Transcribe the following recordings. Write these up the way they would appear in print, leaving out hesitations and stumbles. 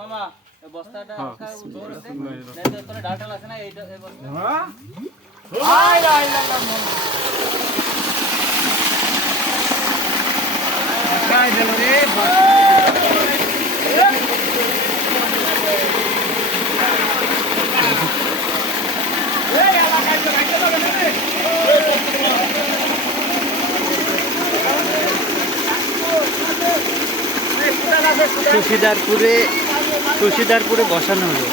মামা এই বস্তাটা ডালটাল আছে না এই বস্তা তুষিদারপুরে বসানো হলো।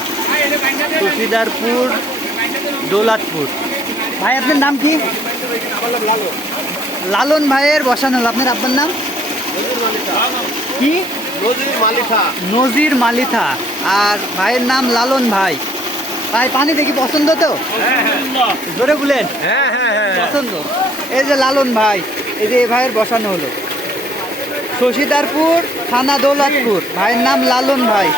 তুষিদারপুর দৌলতপুর। ভাই আপনার নাম কি? লালন ভাইয়ের বসানো হলো। আপনার আপনার নাম কি? নজির মালিথা। আর ভাইয়ের নাম লালন ভাই। ভাই পানি দেখি পছন্দ তো? জোরে বলেন। পছন্দ। এই যে লালন ভাই, এই যে এই ভাইয়ের বসানো হলো। শশীদারপুর থানা দৌলতপুর। ভাইয়ের নাম লালন ভাই।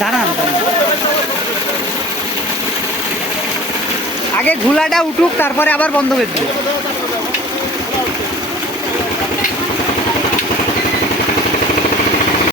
দাঁড়ান, আগে ঘোলাটা উঠুক, তারপরে আবার বন্ধ করে দিল।